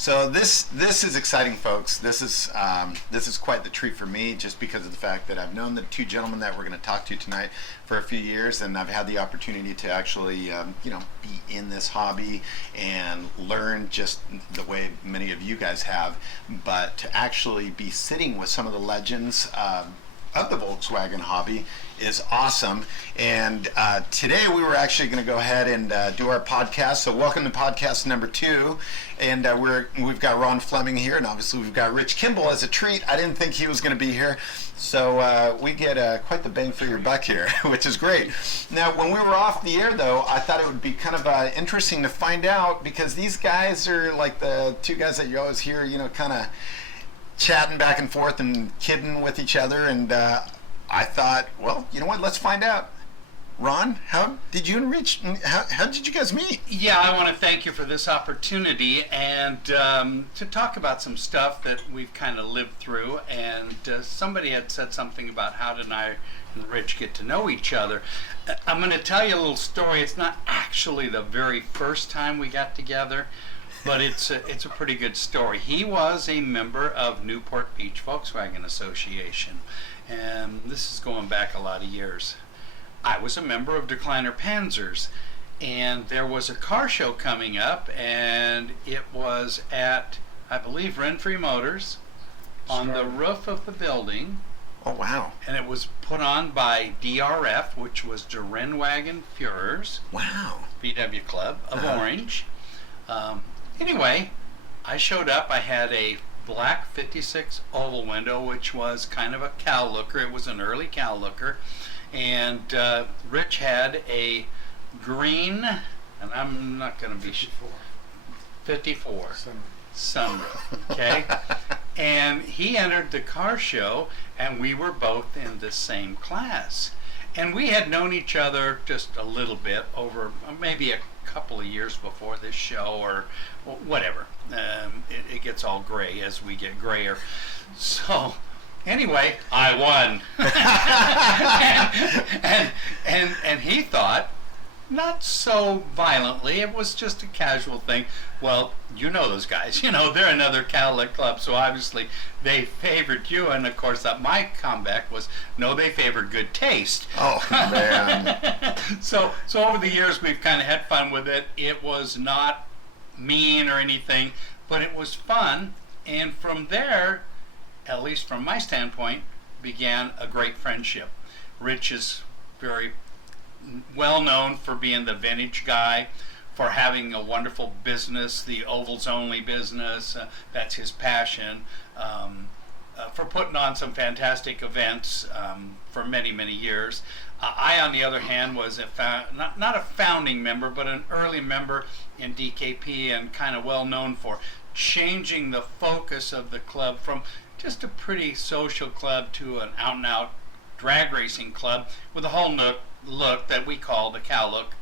So this is exciting, folks. This is quite the treat for me, just because of the fact that I've known the two gentlemen that we're going to talk to tonight for a few years, and I've had the opportunity to actually be in this hobby and learn just the way many of you guys have, but to actually be sitting with some of the legends of the Volkswagen hobby is awesome. And today we were actually going to go ahead and do our podcast. So welcome to podcast number 2. And we've got Ron Fleming here, and obviously we've got Rich Kimball as a treat. I didn't think he was going to be here, so we get quite the bang for your buck here, which is great. Now, when we were off the air, though, I thought it would be kind of interesting to find out, because these guys are like the two guys that you always hear, kind of chatting back and forth and kidding with each other, and I thought, well, you know what, let's find out. Ron, how did you and Rich, how did you guys meet? Yeah, I want to thank you for this opportunity and to talk about some stuff that we've kind of lived through, and somebody had said something about how did I and Rich get to know each other. I'm going to tell you a little story. It's not actually the very first time we got together, but it's a pretty good story. He was a member of Newport Beach Volkswagen Association, and this is going back a lot of years. I was a member of Decliner Panzers, and there was a car show coming up, and it was at, I believe, Renfrey Motors on the roof of the building. Oh, wow. And it was put on by DRF, which was Der Rennwagen Führers. Wow. VW Club of Orange. Anyway, I showed up. I had a black 56 oval window, which was kind of a cow looker. It was an early cow looker. And Rich had a green, and I'm not going to be 54 sunroof. Okay. And he entered the car show, and we were both in the same class. And we had known each other just a little bit over maybe a couple of years before this show, or whatever. It gets all gray as we get grayer. So anyway, I won. and he thought, not so violently, it was just a casual thing. Well, you know those guys, they're another Cadillac club, so obviously they favored you, and of course my comeback was, no, they favored good taste. Oh, man. So over the years we've kind of had fun with it. It was not mean or anything, but it was fun, and from there, at least from my standpoint, began a great friendship. Rich is very well known for being the vintage guy, for having a wonderful business, the Ovals Only business. That's his passion. For putting on some fantastic events for many, many years. I, on the other hand, was not a founding member, but an early member in DKP, and kind of well known for changing the focus of the club from just a pretty social club to an out-and-out drag racing club with a whole look that we call the cow look.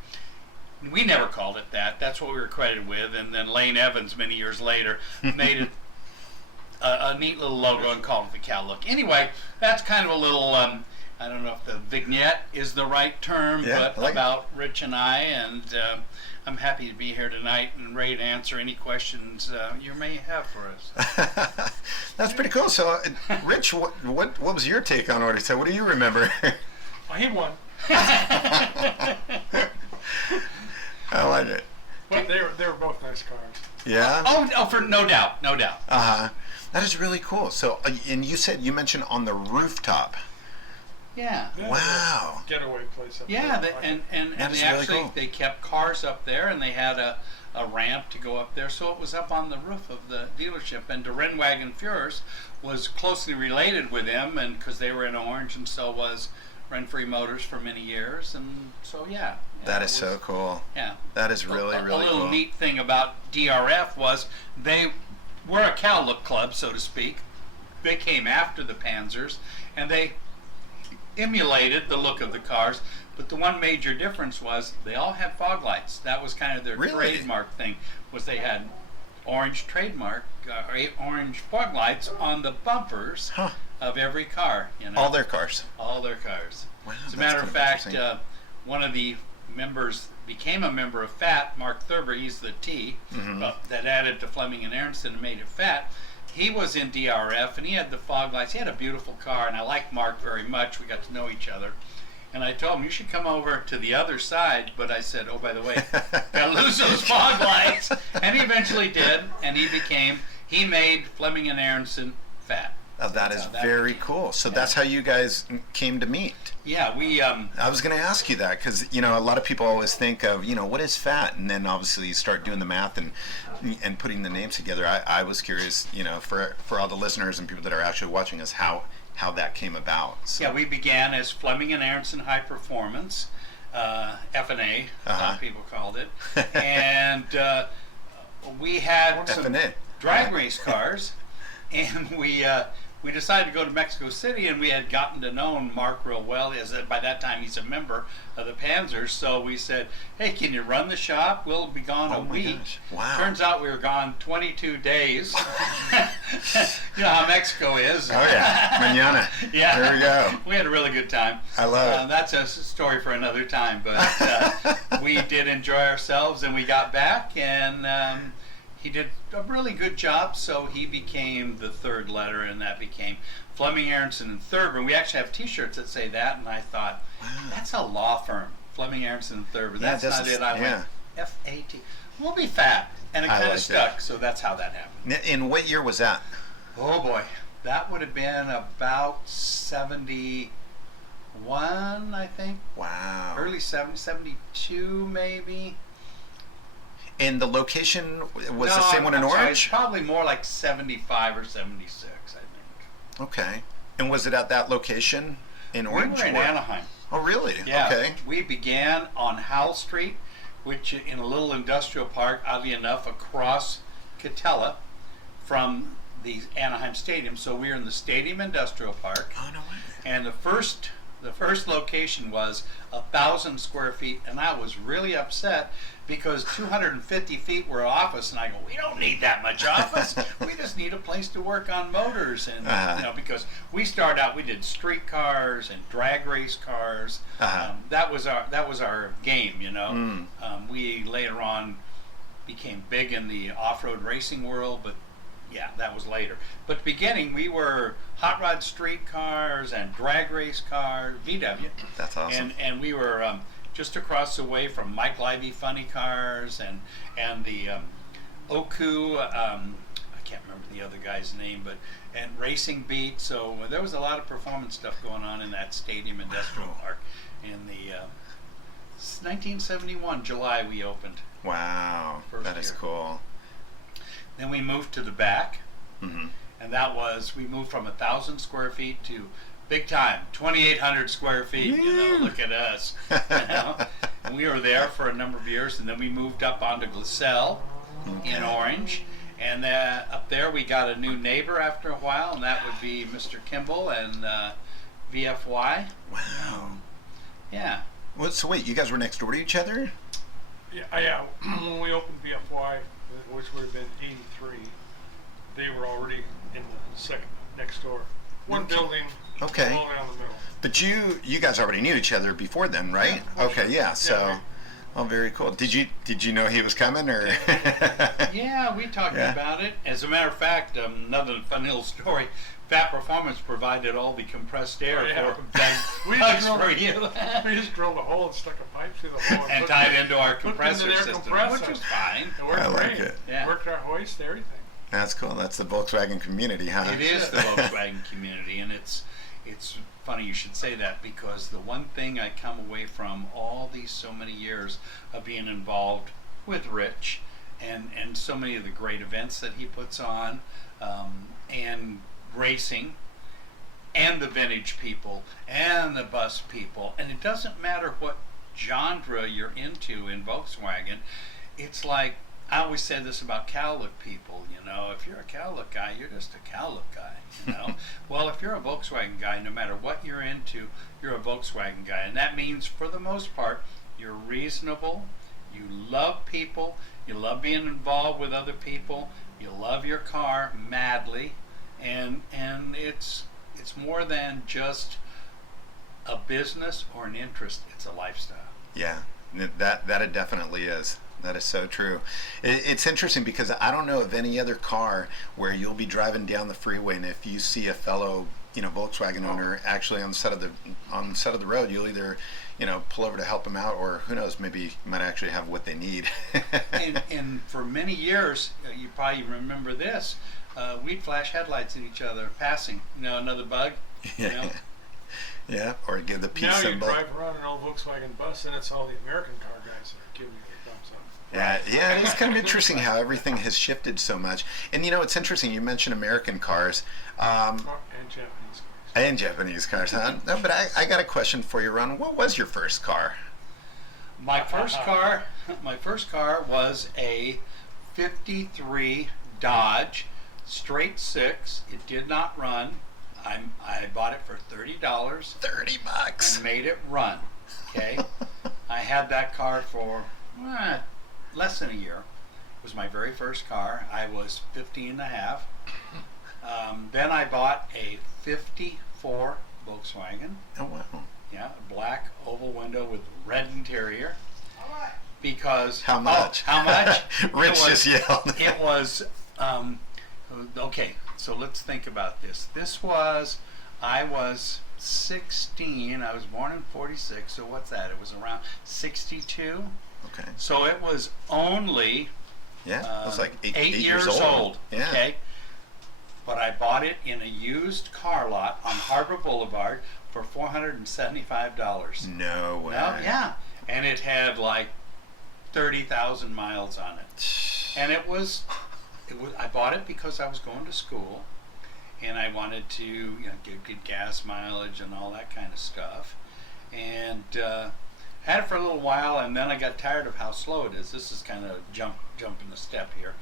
We never called it that. That's what we were credited with, and then Lane Evans many years later made it a neat little logo and called it the cow look. Anyway, that's kind of a little, I don't know if the vignette is the right term, but about Rich and I, and I'm happy to be here tonight and ready to answer any questions you may have for us. That's pretty cool. So, Rich, what was your take on what he said? What do you remember? I hit one. I like it. But they were both nice cars. Yeah? Oh, for no doubt. Uh-huh. That is really cool. So, and you mentioned on the rooftop. Yeah. Wow. Getaway place up there. Yeah, and they actually, really cool. they kept cars up there, and they had a ramp to go up there, so it was up on the roof of the dealership. And the Rennwagen Führers was closely related with them, and because they were in Orange, and so was Renfrey Motors for many years, and so yeah. That is so cool. Yeah. That is really, really cool. A little neat thing about DRF was they were a cow look club, so to speak. They came after the Panzers, and they emulated the look of the cars, but the one major difference was they all had fog lights. That was kind of their trademark thing, was they had orange orange fog lights on the bumpers of every car. All their cars. All their cars. Wow, As a matter of fact, one of the members became a member of FAT, Mark Thurber, he's the T, that added to Fleming and Aronson and made it FAT. He was in DRF and he had the fog lights. He had a beautiful car, and I liked Mark very much. We got to know each other. And I told him, you should come over to the other side. But I said, oh, by the way, gotta lose those fog lights. And he eventually did, and he made Fleming and Aronson FAT. Oh, that is very cool. So that's how you guys came to meet. Yeah, we. I was going to ask you that because a lot of people always think of what is FAT, and then obviously you start doing the math and putting the names together. I was curious, for all the listeners and people that are actually watching us, how that came about. So. Yeah, we began as Fleming and Aronson High Performance, F&A, some people called it, and we had some drag race cars, and we decided to go to Mexico City, and we had gotten to know Mark real well. By that time, he's a member of the Panzers. So we said, hey, can you run the shop? We'll be gone a week. Gosh. Wow. Turns out we were gone 22 days. You know how Mexico is. Oh, yeah. Mañana. Yeah. There we go. We had a really good time. I love it. That's a story for another time. But we did enjoy ourselves, and we got back, and he did a really good job, so he became the third letter, and that became Fleming, Aronson, and Thurber. We actually have T-shirts that say that, and I thought, that's a law firm, Fleming, Aronson, and Thurber. That's not it. I went F-A-T. We'll be FAT, and it kind of stuck, so that's how that happened. In what year was that? Oh, boy. That would have been about 71, I think. Wow. Early 70s, 72, maybe. And the location was the same one in Orange? It's probably more like 75 or 76, I think. Okay. And was it at that location in Orange? We were in Anaheim. Oh, really? Yeah. Okay. We began on Howell Street, which in a little industrial park, oddly enough, across Catella from the Anaheim Stadium. So we were in the Stadium Industrial Park. Oh, no way. And the first location was 1,000 square feet, and I was really upset because 250 feet were office, and I go, we don't need that much office. We just need a place to work on motors, and because we started out, we did street cars and drag race cars. That was our game, We later on became big in the off-road racing world, but yeah, that was later. But beginning, we were hot rod street cars and drag race cars, VW. That's awesome. And we were just across the way from Mike Livey Funny Cars and the Oku, I can't remember the other guy's name, and Racing Beat. So there was a lot of performance stuff going on in that Stadium Industrial Park. In the 1971, July, we opened. Wow, that is cool. Then we moved to the back, and we moved from 1,000 square feet to big time, 2,800 square feet. Look at us. And we were there for a number of years, and then we moved up onto Gliselle in Orange. And up there, we got a new neighbor after a while, and that would be Mr. Kimball and VFY. Wow. Yeah. Well, so wait, you guys were next door to each other? Yeah. When we opened BFY, which would have been 83, they were already in the second next door. One building, all around the middle. But you guys already knew each other before then, right? Yeah, okay, yeah. So, very cool. Did you know he was coming, or? Yeah, we talked about it. As a matter of fact, another fun little story. Fat Performance provided all the compressed air for you. We just drilled a hole and stuck a pipe through the hole and tied into our compressor system, compressor. which was fine. It worked great. It. Yeah. Worked our hoist, everything. That's cool. That's the Volkswagen community, huh? It is the Volkswagen community, and it's funny you should say that, because the one thing I come away from all these so many years of being involved with Rich and so many of the great events that he puts on, and racing, and the vintage people, and the bus people, and it doesn't matter what genre you're into in Volkswagen. It's like, I always say this about cowlick people, if you're a cowlick guy, you're just a cowlick guy, Well, if you're a Volkswagen guy, no matter what you're into, you're a Volkswagen guy, and that means, for the most part, you're reasonable, you love people, you love being involved with other people, you love your car madly, and it's more than just a business or an interest. It's a lifestyle. Yeah, That it definitely is. That is so true. It's interesting because I don't know of any other car where you'll be driving down the freeway, and if you see a fellow, Volkswagen owner actually on the side of the road, you'll either, pull over to help them out, or who knows, maybe you might actually have what they need. And for many years, you probably remember this. We'd flash headlights at each other passing. Another bug. Yeah. Yeah, or give the peace now symbol. Now you drive around an old Volkswagen bus, and it's all the American car guys that are giving you the thumbs up. Yeah, it's kind of interesting how everything has shifted so much. And it's interesting, you mentioned American cars. And Japanese cars. And Japanese cars, huh? No, but I got a question for you, Ron. What was your first car? My first car was a 53 Dodge straight six. It did not run. I bought it for $30. $30. And made it run. Okay. I had that car for less than a year. It was my very first car. I was 15 and a half. Then I bought a 54 Volkswagen. Oh, wow. Yeah, a black oval window with red interior. Because how much? How much? Rich just yelled. It was okay. So let's think about this. I was 16. I was born in 46. So what's that? It was around 62. Okay. So it was only it was like 8 years old. Yeah. Okay. But I bought it in a used car lot on Harbor Boulevard for $475. No way. No, yeah. And it had like 30,000 miles on it. And it was I bought it because I was going to school and I wanted to get good gas mileage and all that kind of stuff. And had it for a little while, and then I got tired of how slow it is. This is kind of jumping a step here.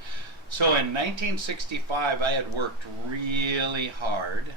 So in 1965, I had worked really hard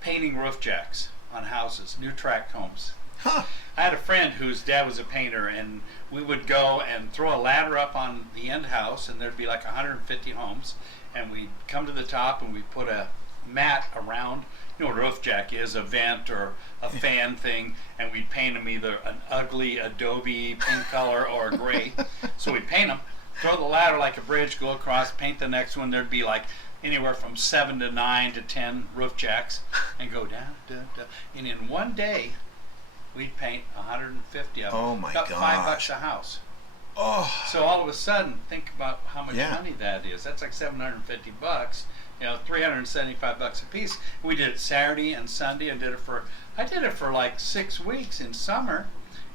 painting roof jacks on houses, new tract homes. Huh. I had a friend whose dad was a painter, and we would go and throw a ladder up on the end house, and there'd be like 150 homes, and we'd come to the top and we'd put a mat around, what a roof jack is, a vent or a fan thing, and we'd paint them either an ugly adobe pink color or a gray. So we'd paint them, throw the ladder like a bridge, go across, paint the next one. There'd be like anywhere from 7 to 9 to 10 roof jacks, and go down, down, down. And in one day, we'd paint 150 of them. Oh my About gosh. $5 a house. Oh. So all of a sudden, think about how much Yeah. money that is. That's like $750. $375 a piece. We did it Saturday and Sunday. I did it for like 6 weeks in summer,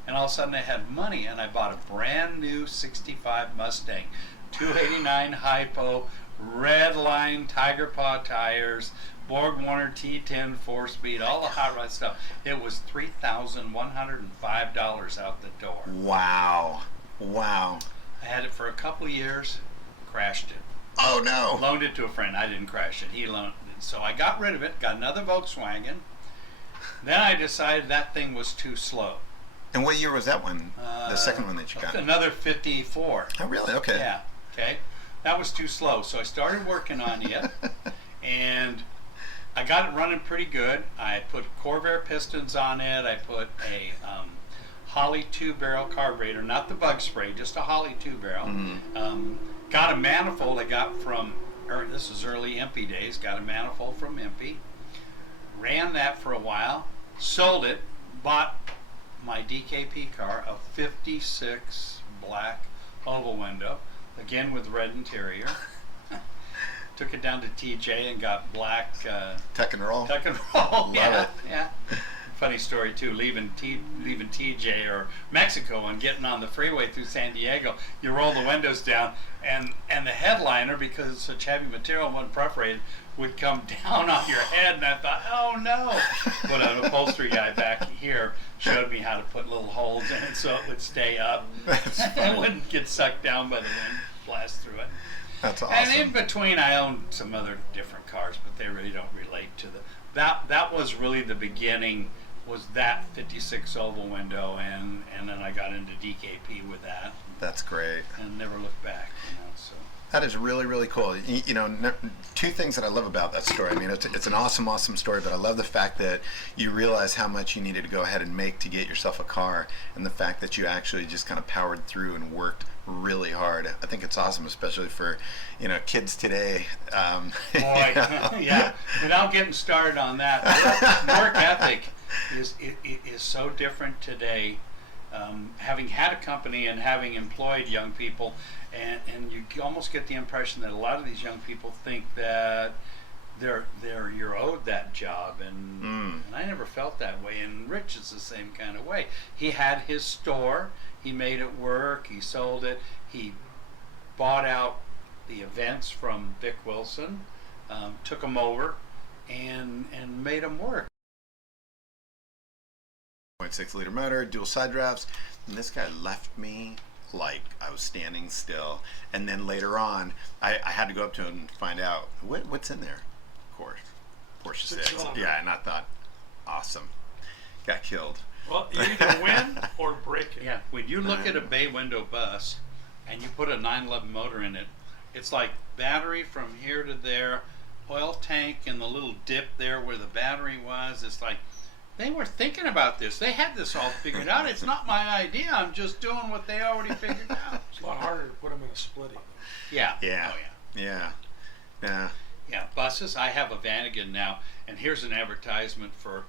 and all of a sudden I had money, and I bought a brand new '65 Mustang, 289 hypo, red line Tiger Paw tires, Borg Warner T10 4-speed, all the hot rod stuff. It was $3,105 out the door. Wow. I had it for a couple of years, crashed it. Oh no. Loaned it to a friend. I didn't crash it. He loaned it. So I got rid of it, got another Volkswagen. Then I decided that thing was too slow. And what year was that one? The second one that you got? Another 54. Oh, really? Okay. Yeah. Okay. That was too slow. So I started working on it, and I got it running pretty good. I put Corvair pistons on it. I put a Holley 2-barrel carburetor, not the bug spray, just a Holley 2-barrel. Mm-hmm. Got a manifold I got from, this is early Impy days, got a manifold from Impy. Ran that for a while, sold it, bought my DKP car, a 56 black oval window, again with red interior. Took it down to TJ and got black Tuck and roll. Tuck and roll. Love Yeah, it. yeah. Funny story too. Leaving TJ or Mexico and getting on the freeway through San Diego, you roll the windows down, and the headliner, because it's such heavy material and wasn't perforated, would come down on your head. And I thought, oh no! But an upholstery guy back here showed me how to put little holes in it so it would stay up. It wouldn't get sucked down by the wind, blast through it. That's awesome. And in between, I owned some other different cars, but they really don't relate to that was really the beginning. Was that 56 oval window, and then I got into DKP with that. That's great. And never looked back, So. That is really, really cool. You know, two things that I love about that story. I mean, it's an awesome, awesome story, but I love the fact that you realize how much you needed to go ahead and make to get yourself a car, and the fact that you actually just kind of powered through and worked really hard. I think it's awesome, especially for, you know, kids today. Boy, yeah. Without getting started on that, work ethic is so different today. Having had a company and having employed young people, and you almost get the impression that a lot of these young people think that you're owed that job, and I never felt that way. And Rich is the same kind of way. He had his store, he made it work, he sold it, he bought out the events from Vic Wilson, took them over, and made them work. 0.6 liter motor, dual side drafts, and this guy left me like I was standing still. And then later on, I had to go up to him and find out what's in there. Of course, Porsche 6. Yeah, and I thought, awesome. Got killed. Well, you either win or break it. Yeah, when you look at a bay window bus and you put a 911 motor in it, it's like battery from here to there, oil tank and the little dip there where the battery was. It's like, they were thinking about this. They had this all figured out. It's not my idea. I'm just doing what they already figured out. It's a lot harder to put them in a splitting. Yeah. Yeah. Oh, yeah. Yeah. Yeah. Yeah. Buses. I have a Vanagon now, and here's an advertisement for,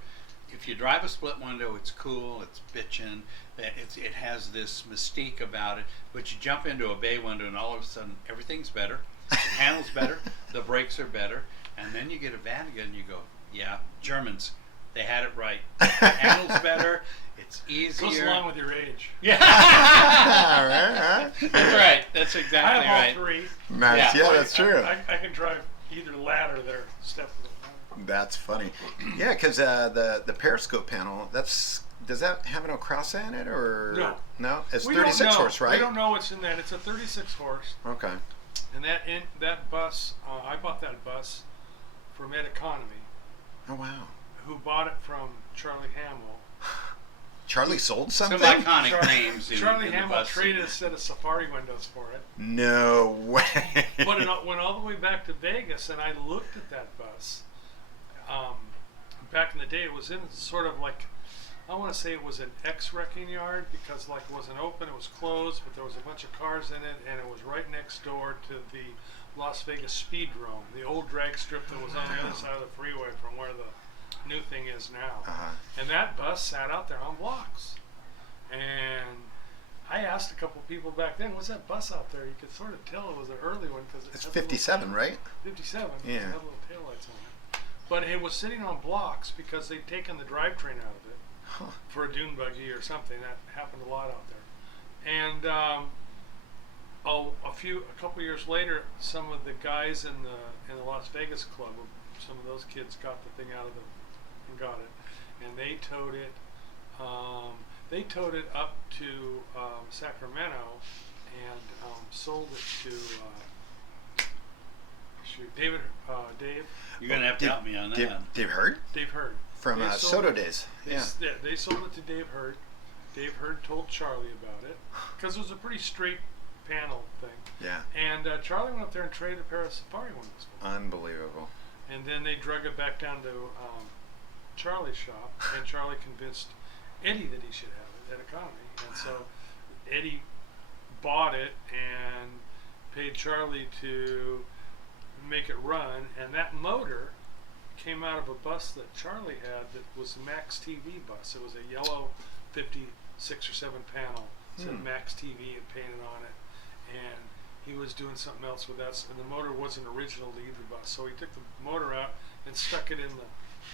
if you drive a split window, it's cool. It's bitchin'. It has this mystique about it. But you jump into a bay window, and all of a sudden, everything's better. It handles better. The brakes are better. And then you get a Vanagon, and you go, yeah, Germans. They had it right. It handles better. It's easier. Goes along with your age. Yeah. That's right. That's exactly right. I have all three. Nice. Yeah, that's true. I can drive either ladder there, step. That's funny. Yeah, because the periscope panel, does that have an Ocrasa in it, or no? It's 36 horse, right? We don't know what's in that. It's a 36 horse. Okay. And that bus, I bought that bus from Eddy Collins. Oh wow. Who bought it from Charlie Hamill. Charlie sold something? Some iconic names. Charlie in Hamill traded a set of safari windows for it. No way. But it went all the way back to Vegas, and I looked at that bus. Back in the day, it was in sort of like, I want to say it was an ex-wrecking yard, because like it wasn't open, it was closed, but there was a bunch of cars in it, and it was right next door to the Las Vegas Speedrome, the old drag strip that was on the other side of the freeway from where the new thing is now. And that bus sat out there on blocks. And I asked a couple people back then, what's that bus out there? You could sort of tell it was an early one, because it's 57, right? 57. Yeah. It had little taillights on it. But it was sitting on blocks because they'd taken the drivetrain out of it for a dune buggy or something. That happened a lot out there. And a couple years later, some of the guys in the Las Vegas club, some of those kids got the thing out of and got it, and they towed it. They towed it up to Sacramento and sold it to Dave. You're gonna have to help me on that. Dave Hurd? Dave Hurd. From Soto days. They sold it to Dave Hurd. Dave Hurd told Charlie about it, because it was a pretty straight panel thing. Yeah. And Charlie went up there and traded a pair of safari windows for it. Unbelievable. And then they drug it back down to Charlie's shop, and Charlie convinced Eddy that he should have it at Economy. And so Eddy bought it and paid Charlie to make it run, and that motor came out of a bus that Charlie had that was a Max TV bus. It was a yellow 56 or 7 panel, said Max TV and painted on it, and he was doing something else with that, and the motor wasn't original to either bus, so he took the motor out and stuck it in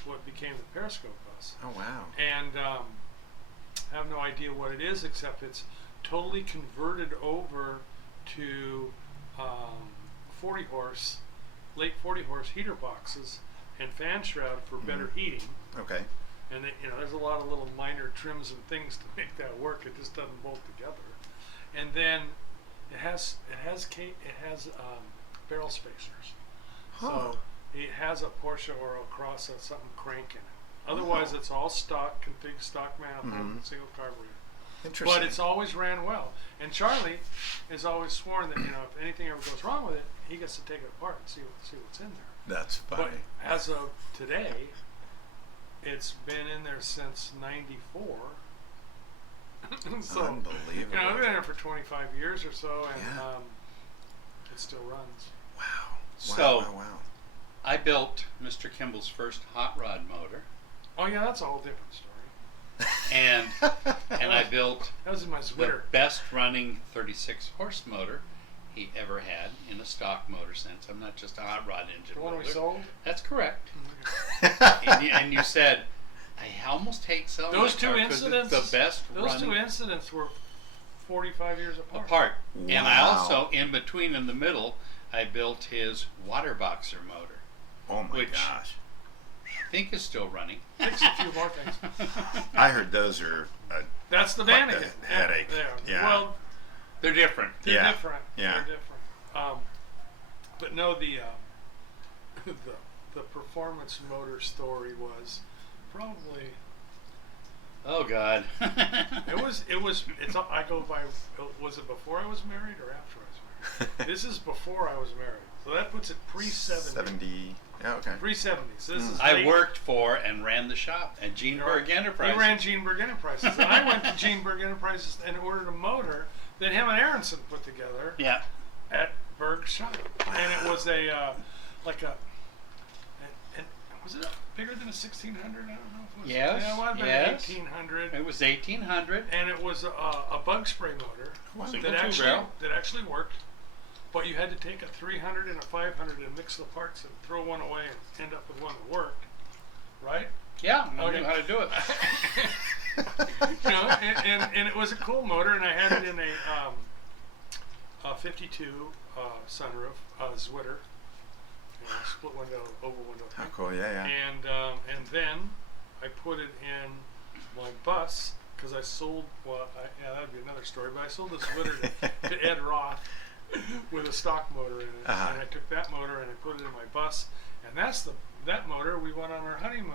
what became the periscope bus. Oh wow. And I have no idea what it is, except it's totally converted over to 40 horse, late 40 horse heater boxes and fan shroud for better heating. Okay. And there's a lot of little minor trims and things to make that work. It just doesn't bolt together. And then it has barrel spacers. So it has a Porsche or a Corsa something crank in it. Otherwise, it's all stock config, stock manifold, single carburetor. Interesting. But it's always ran well. And Charlie has always sworn that, if anything ever goes wrong with it, he gets to take it apart and see what's in there. That's funny. But as of today, it's been in there since '94. So, Unbelievable. I've been in there for 25 years or so, and Yeah. it still runs. Wow. So- wow. I built Mr. Kimball's first hot rod motor, Oh yeah, that's a whole different story. and I built That was in my the Zwitter. best running 36 horse motor he ever had in a stock motor sense. I'm not just a hot rod engine The one we builder. sold. That's correct. Okay. And you said, I almost hate selling Those that two car 'cause incidents. it's the best Those running two incidents were 45 years apart. And I Wow. also, in between, in the middle, I built his water boxer motor. Oh my Which- gosh. I think is still running. Fixed a few more things. I heard those are That's the Like Vanagon. a headache. Yeah. Yeah. Well, They're different. they're Yeah. different. Yeah. They're different. But no, the performance motor story was probably Oh God. it's I go by, was it before I was married or after I was married? This is before I was married, so that puts it pre-70. 70. Yeah, okay. Pre-70. So this is I late- worked for and ran the shop at Jeanberg Enterprises. He ran Jeanberg Enterprises, and I went to Jeanberg Enterprises and ordered a motor that him and Aronson put together Yeah. at Berg's shop, and it was a like a. And was it bigger than a 1600? I don't know if it was. Yes, Yeah, it might have been yes. 1800. It was 1800. And it was a bug spray motor Wow. Single that two actually barrel. worked, but you had to take a 300 and a 500 and mix the parts and throw one away and end up with one that worked, right? Yeah, I Okay. knew how to do it. And it was a cool motor, and I had it in a 52 sunroof, Zwitter, split window, oval window. How cool. Yeah, yeah. And then I put it in my bus because I sold. Yeah, that'd be another story. But I sold this Zwitter to Ed Roth with a stock motor in it, Uh-huh. and I took that motor and I put it in my bus, and that motor. We went on our honeymoon.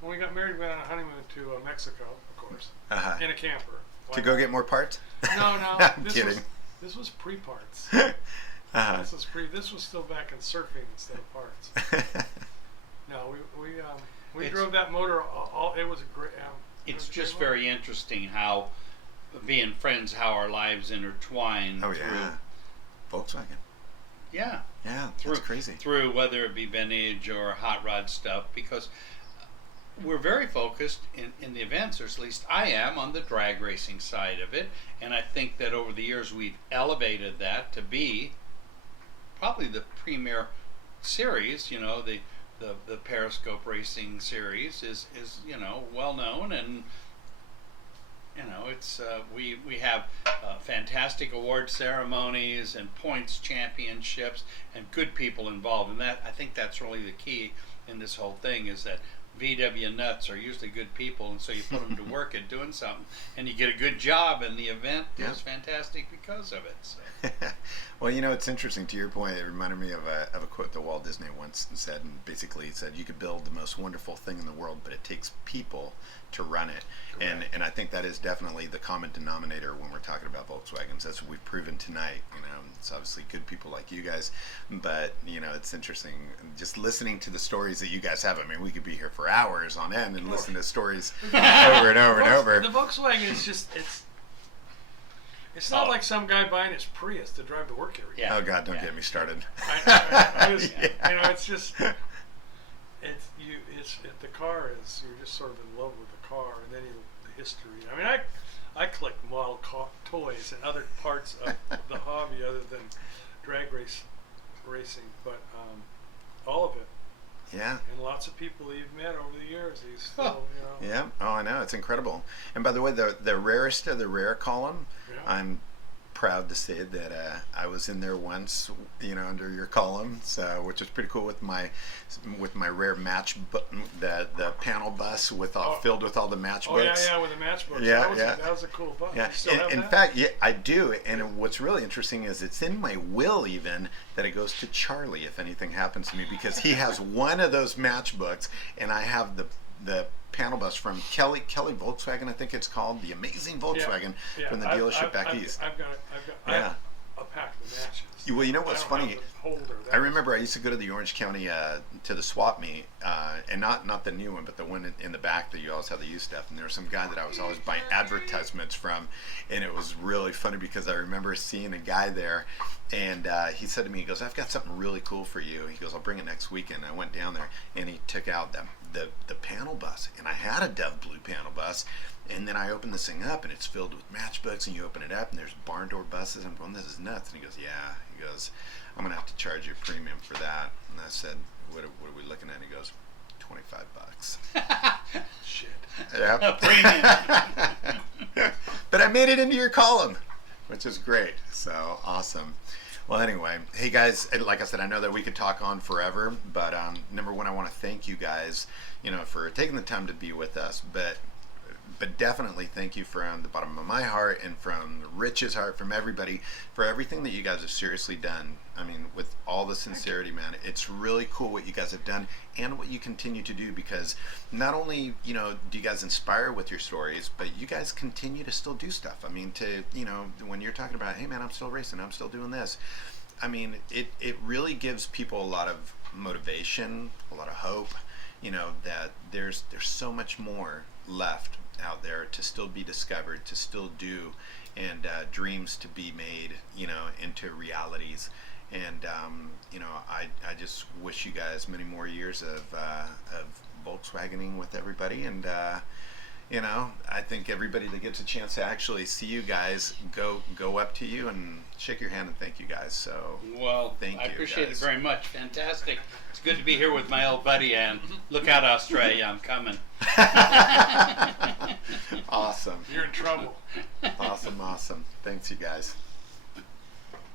When we got married, we went on a honeymoon to Mexico, of course, Uh-huh. in a camper. To go get more parts? No, I'm this kidding. this was pre-parts. Uh-huh. This was still back in surfing instead of parts. No, we It's- drove that motor. It was a great. It was It's a great just motor. very interesting how, being friends, how our lives intertwine Oh, through, yeah. Volkswagen. yeah, Yeah, through, that's crazy. through whether it be vintage or hot rod stuff, because we're very focused in the events, or at least I am, on the drag racing side of it, and I think that over the years we've elevated that to be probably the premier series. The periscope racing series is well known, and it's we have fantastic award ceremonies and points championships and good people involved, and that I think that's really the key in this whole thing, is that VW nuts are usually good people, and so you put them to work at doing something, and you get a good job, and the event Yeah. is fantastic because of it. So. Well, it's interesting. To your point, it reminded me of a quote that Walt Disney once said, and basically he said, "You could build the most wonderful thing in the world, but it takes people to run it." And I think that is definitely the common denominator when we're talking about Volkswagens. That's what we've proven tonight. It's obviously good people like you guys, but it's interesting just listening to the stories that you guys have. I mean, we could be here for hours on end and listen to stories over and over and over. The Volkswagen is just it's not like some guy buying his Prius to drive to work every day. Yeah. Oh God, don't get me started. I was, Yeah. it's just the car is, you're just sort of in love with the car, and then the history. I mean, I collect model toys and other parts of the hobby other than drag racing, but all of it. Yeah. And lots of people that you've met over the years, these still, Yeah. Oh, I know. It's incredible. And by the way, the rarest of the rare column, Yeah. I'm proud to say that I was in there once, under your column, so which is pretty cool with my rare match, the panel bus filled with all the matchbooks. Yeah, with the matchbooks. Yeah, That was a cool bus. Yeah, You still have in that? fact, yeah, I do. And what's really interesting is it's in my will even that it goes to Charlie if anything happens to me, because he has one of those matchbooks, and I have the the panel bus from Kelly Volkswagen, I think it's called, the amazing Volkswagen from the dealership back east. I've got Yeah. a pack of the matches. Well, you know what's I don't funny? have the holder. I remember I used to go to the Orange County to the swap meet, and not the new one, but the one in the back that you always have the used stuff. And there was some guy that I was always buying advertisements from, and it was really funny because I remember seeing a guy there, and he said to me, he goes, "I've got something really cool for you." He goes, "I'll bring it next weekend." I went down there, and he took out the panel bus, and I had a Dove Blue panel bus. And then I opened this thing up, and it's filled with matchbooks, and you open it up, and there's barn door buses. I'm going, "This is nuts." And he goes, "Yeah." He goes, "I'm going to have to charge you a premium for that." And I said, what are we looking at? And he goes, $25. Shit. Yep. A premium. But I made it into your column, which is great. So awesome. Well, anyway, hey guys, like I said, I know that we could talk on forever, but number one, I want to thank you guys, for taking the time to be with us, but definitely thank you from the bottom of my heart and from Rich's heart, from everybody, for everything that you guys have seriously done. I mean, with all the sincerity, man, it's really cool what you guys have done and what you continue to do, because not only, do you guys inspire with your stories, but you guys continue to still do stuff. I mean, when you're talking about, "Hey man, I'm still racing, I'm still doing this." I mean, it really gives people a lot of motivation, a lot of hope, that there's so much more left out there to still be discovered, to still do, and dreams to be made, into realities. And I just wish you guys many more years of Volkswagening with everybody. And I think everybody that gets a chance to actually see you guys go up to you and shake your hand and thank you guys. So Well, thank I you, appreciate guys. it very much. Fantastic. It's good to be here with my old buddy, and look out, Australia, I'm coming. Awesome. You're in trouble. Awesome. Thanks, you guys.